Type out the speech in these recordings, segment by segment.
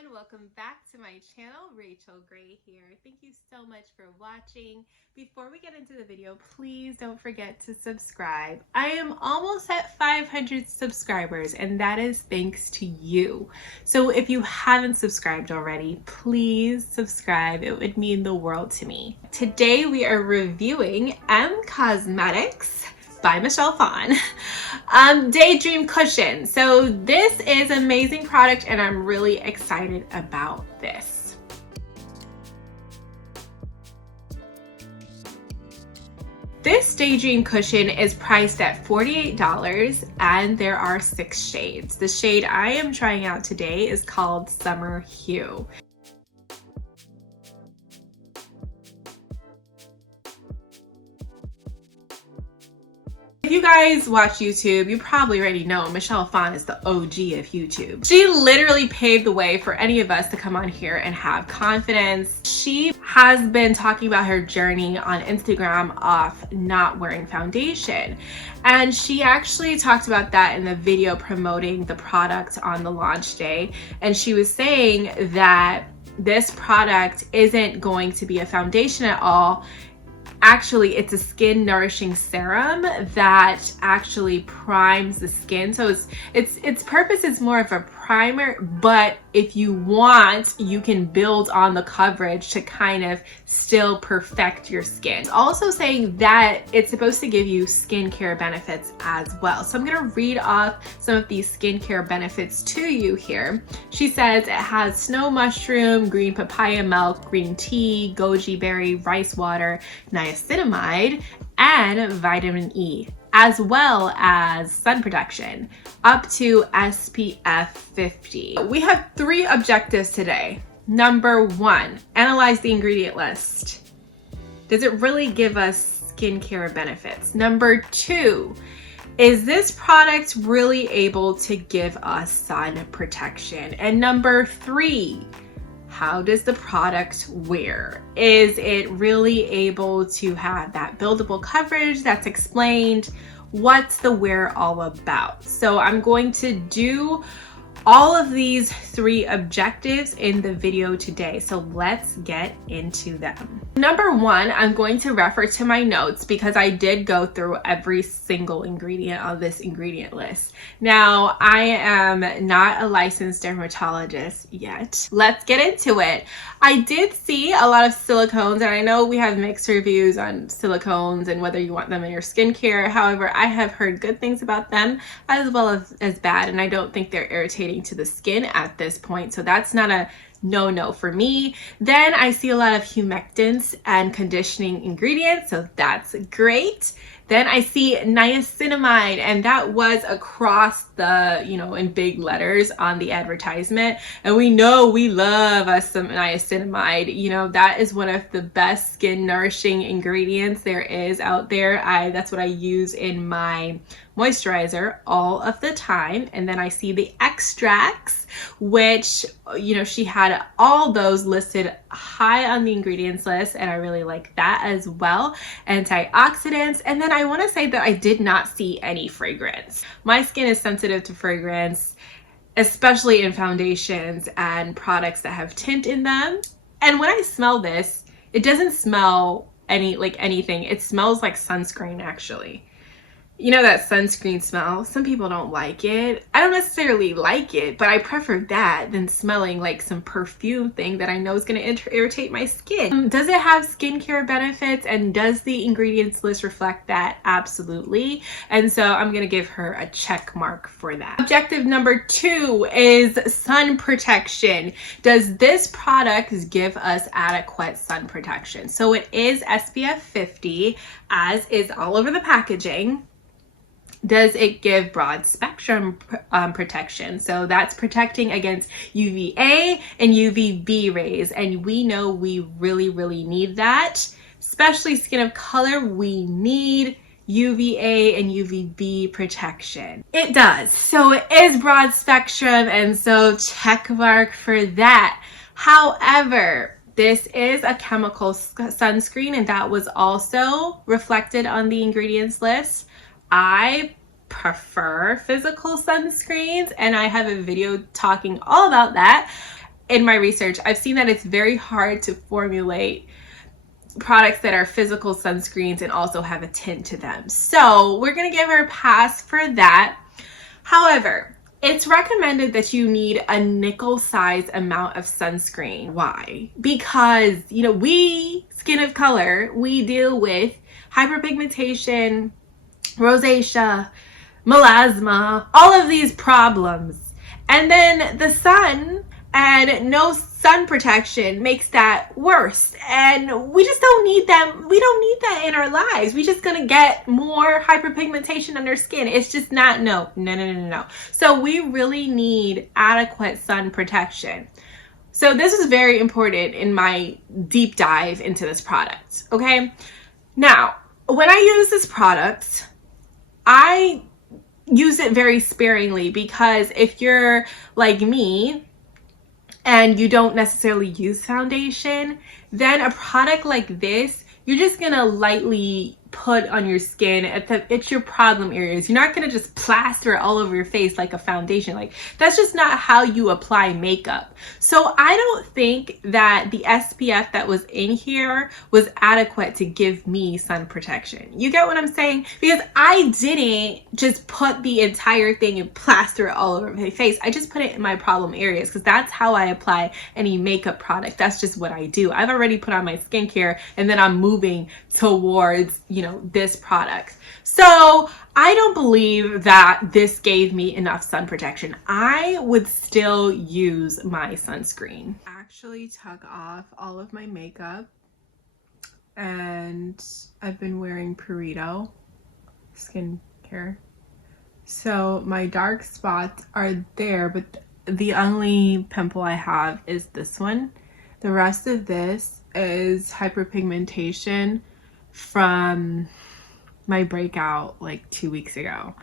everyone, welcome back to my channel. Rachel Gray here. Thank you so much for watching. Before we get into the video, please don't forget to subscribe. I am almost at 500 subscribers and that is thanks to you. So if you haven't subscribed already, please subscribe. It would mean the world to me. Today we are reviewing M Cosmetics by Michelle Phan. Daydream cushion. So this is an amazing product and I'm really excited about this. This Daydream cushion is priced at $48 and there are 6 shades. The shade I am trying out today is called Summer Hue. If you guys watch YouTube, you probably already know Michelle Phan is the OG of YouTube. She literally paved the way for any of us to come on here and have confidence. She has been talking about her journey on Instagram of not wearing foundation. And she actually talked about that in the video promoting the product on the launch day. And she was saying that this product isn't going to be a foundation at all. Actually, it's a skin nourishing serum that actually primes the skin. So its purpose is more of a primer, but if you want, you can build on the coverage to kind of still perfect your skin. It's also saying that it's supposed to give you skincare benefits as well. So I'm gonna read off some of these skincare benefits to you here. She says it has snow mushroom, green papaya milk, green tea, goji berry, rice water, niacinamide, and vitamin E, as well as sun protection, up to SPF 50. We have 3 objectives today. Number 1, analyze the ingredient list. Does it really give us skincare benefits? Number 2, is this product really able to give us sun protection? And number 3, how does the product wear? Is it really able to have that buildable coverage that's explained? What's the wear all about? So I'm going to do all of these 3 objectives in the video today. So let's get into them. Number 1, I'm going to refer to my notes because I did go through every single ingredient on this ingredient list. Now, I am not a licensed dermatologist yet. Let's get into it. I did see a lot of silicones, and I know we have mixed reviews on silicones and whether you want them in your skincare. However, I have heard good things about them as well as bad, and I don't think they're irritating to the skin at this point. So that's not a no for me. Then I see a lot of humectants and conditioning ingredients, so that's great. Then I see niacinamide, and that was across the, in big letters on the advertisement. And we know we love us some niacinamide. That is one of the best skin nourishing ingredients there is out there. That's what I use in my moisturizer all of the time. And then I see the extracts, which, she had all those listed high on the ingredients list, and I really like that as well. Antioxidants. And then I want to say that I did not see any fragrance. My skin is sensitive to fragrance, especially in foundations and products that have tint in them. And when I smell this, it doesn't smell anything. It smells like sunscreen, actually. That sunscreen smell, some people don't like it. I don't necessarily like it, but I prefer that than smelling like some perfume thing that I know is going to irritate my skin. Does it have skincare benefits, and does the ingredients list reflect that? Absolutely. And so I'm going to give her a check mark for that. Objective number 2 is sun protection. Does this product give us adequate sun protection? So it is SPF 50, as is all over the packaging. Does it give broad spectrum protection? So that's protecting against UVA and UVB rays. And we know we really need that. Especially skin of color, we need UVA and UVB protection. It does. So it is broad spectrum, and so check mark for that. However, this is a chemical sunscreen, and that was also reflected on the ingredients list. I prefer physical sunscreens, and I have a video talking all about that. in my research, I've seen that it's very hard to formulate products that are physical sunscreens and also have a tint to them. So we're gonna give her a pass for that. However, it's recommended that you need a nickel size amount of sunscreen. Why? Because, you know, we, skin of color, we deal with hyperpigmentation, rosacea, melasma, all of these problems. And then the sun and no sun protection makes that worse. And we just don't need them. We don't need that in our lives. We just gonna get more hyperpigmentation on our skin. It's just not, no. So we really need adequate sun protection. So this is very important in my deep dive into this product, okay? Now, when I use this product, I use it very sparingly, because if you're like me and you don't necessarily use foundation, then a product like this, you're just gonna lightly put on your skin. It's your problem areas. You're not gonna just plaster it all over your face like a foundation. Like, that's just not how you apply makeup. So I don't think that the SPF that was in here was adequate to give me sun protection. You get what I'm saying? Because I didn't just put the entire thing and plaster it all over my face. I just put it in my problem areas, because that's how I apply any makeup product. That's just what I do. I've already put on my skincare, and then I'm moving towards, you know, this product. So I don't believe that this gave me enough sun protection. I would still use my sunscreen. Actually took off all of my makeup, and I've been wearing Purito skincare. So my dark spots are there, but the only pimple I have is this one. The rest of this is hyperpigmentation from my breakout like 2 weeks ago.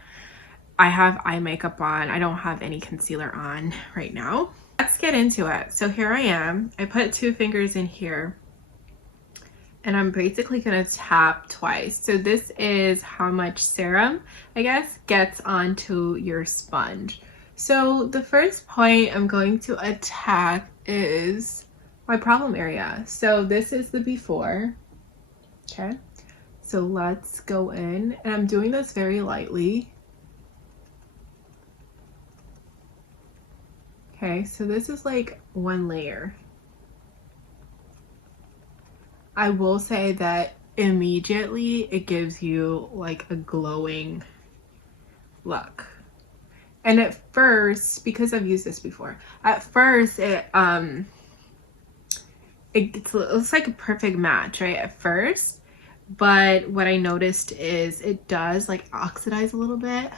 I have eye makeup on. I don't have any concealer on right now. Let's get into it. So here I am. I put 2 fingers in here, and I'm basically gonna tap twice. So this is how much serum, I guess, gets onto your sponge. So the first point I'm going to attack is my problem area. So this is the before. Okay, so let's go in, and I'm doing this very lightly. Okay, so this is like 1 layer. I will say that immediately it gives you like a glowing look. And at first, because I've used this before, at first it looks like a perfect match, right, at first. But what I noticed is it does like oxidize a little bit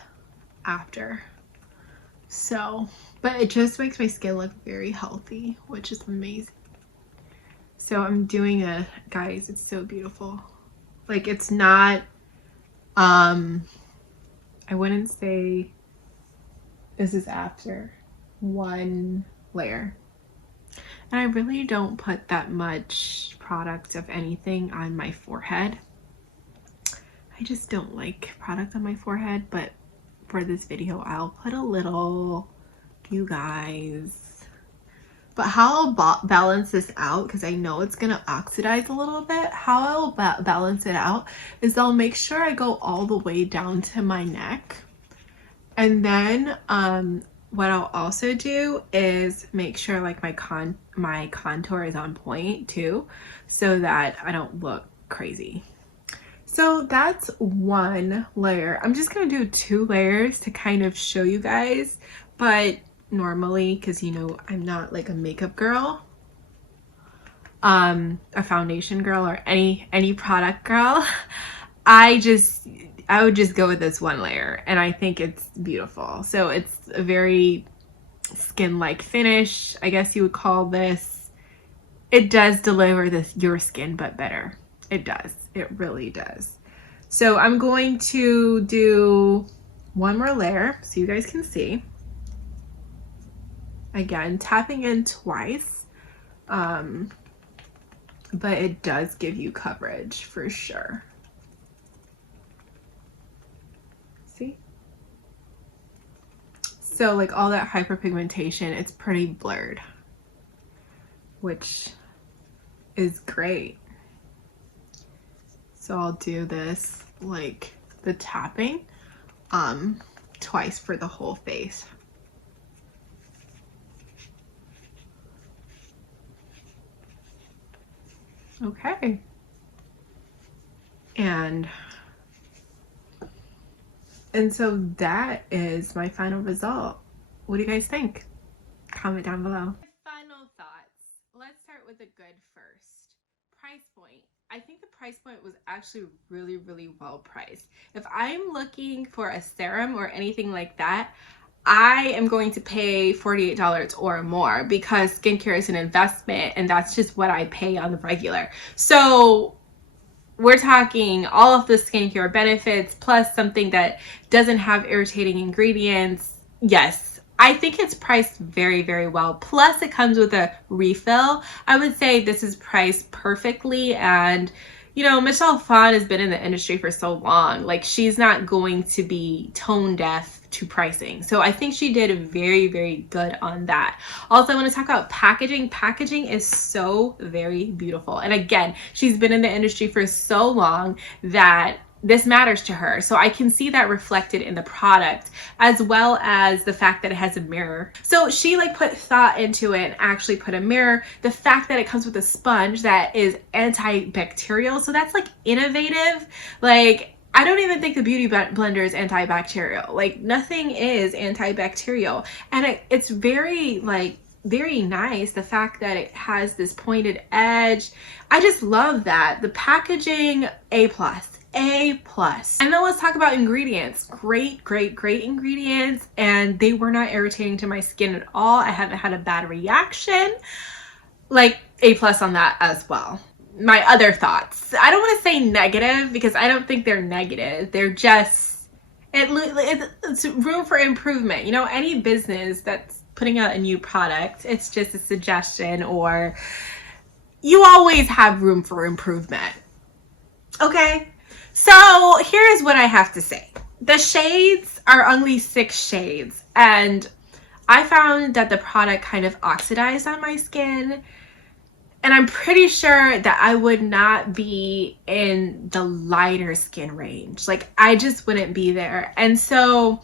after. So, but it just makes my skin look very healthy, which is amazing. So I'm doing guys, it's so beautiful. Like, it's not, I wouldn't say this is after 1 layer. And I really don't put that much product of anything on my forehead. I just don't like product on my forehead, but for this video, I'll put a little, you guys. But how I'll balance this out, because I know it's gonna oxidize a little bit, how I'll balance it out is I'll make sure I go all the way down to my neck. And then what I'll also do is make sure like my contour is on point too, so that I don't look crazy. So that's 1 layer. I'm just gonna do 2 layers to kind of show you guys, but normally, because you know I'm not like a makeup girl, a foundation girl, or any product girl, I would just go with this 1 layer, and I think it's beautiful. So it's a very skin-like finish, I guess you would call this. It does deliver your skin, but better. It does. It really does. So I'm going to do 1 more layer so you guys can see. Again, tapping in twice, but it does give you coverage for sure. See? So like all that hyperpigmentation, it's pretty blurred. which is great. So I'll do this, like the tapping, twice for the whole face. Okay. And so that is my final result. What do you guys think? Comment down below. Final thoughts. Let's start with the good first. Price point. I think the price point was actually really, really well priced. If I'm looking for a serum or anything like that, I am going to pay $48 or more because skincare is an investment and that's just what I pay on the regular. So we're talking all of the skincare benefits plus something that doesn't have irritating ingredients. Yes, I think it's priced very, very well. Plus it comes with a refill. I would say this is priced perfectly. And you know, Michelle Phan has been in the industry for so long. Like, she's not going to be tone deaf to pricing. So I think she did very, very good on that. Also, I want to talk about packaging. Packaging is so very beautiful. And again, she's been in the industry for so long that this matters to her. So I can see that reflected in the product, as well as the fact that it has a mirror. So she like put thought into it and actually put a mirror. The fact that it comes with a sponge that is antibacterial. So that's like innovative. Like, I don't even think the Beauty Blender is antibacterial. Like, nothing is antibacterial. And it's very like, very nice. The fact that it has this pointed edge. I just love that. The packaging, A+. A+. And then let's talk about ingredients. Great, great, great ingredients. And they were not irritating to my skin at all. I haven't had a bad reaction. Like, A+ on that as well. My other thoughts. I don't want to say negative because I don't think they're negative. They're just, it's room for improvement. You know, any business that's putting out a new product, it's just a suggestion, or you always have room for improvement. Okay? So here's what I have to say. The shades are only 6 shades, and I found that the product kind of oxidized on my skin, and I'm pretty sure that I would not be in the lighter skin range. Like, I just wouldn't be there. And so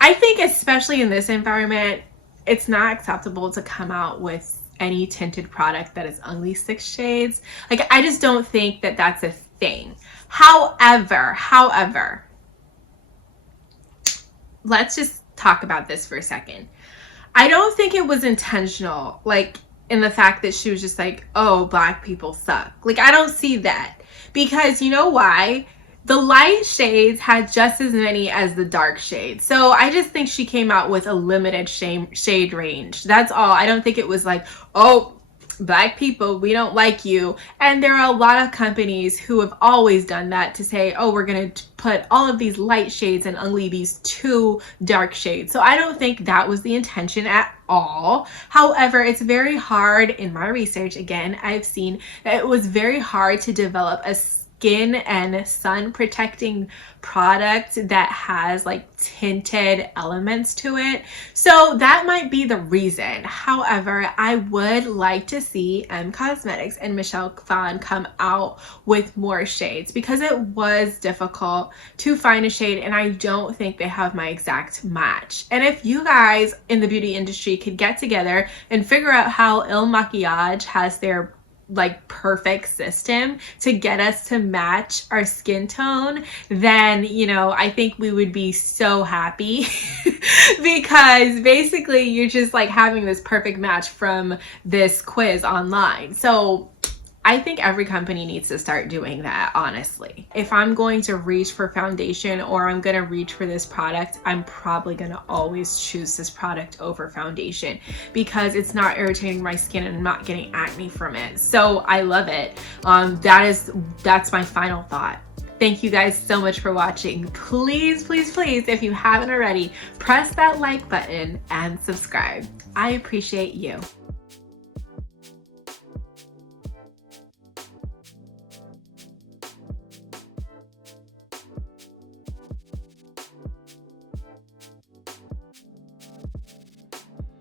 I think, especially in this environment, it's not acceptable to come out with any tinted product that is only 6 shades. Like, I just don't think that that's a thing. However, let's just talk about this for a second. I don't think it was intentional, like in the fact that she was just like, oh, black people suck. Like, I don't see that, because you know why? The light shades had just as many as the dark shades. So I just think she came out with a limited shade range. That's all. I don't think it was like, oh, black people, we don't like you. And there are a lot of companies who have always done that, to say, oh, we're going to put all of these light shades and only these 2 dark shades. So I don't think that was the intention at all. However, it's very hard in my research. Again, I've seen that it was very hard to develop a skin and sun protecting product that has like tinted elements to it. So that might be the reason. However, I would like to see M Cosmetics and Michelle Phan come out with more shades, because it was difficult to find a shade, and I don't think they have my exact match. And if you guys in the beauty industry could get together and figure out how Il Makiage has their like perfect system to get us to match our skin tone, then, you know, I think we would be so happy because basically you're just like having this perfect match from this quiz online. So I think every company needs to start doing that, honestly. If I'm going to reach for foundation, or I'm going to reach for this product, I'm probably going to always choose this product over foundation, because it's not irritating my skin and I'm not getting acne from it. So I love it. That's my final thought. Thank you guys so much for watching. Please, please, please, if you haven't already, press that like button and subscribe. I appreciate you.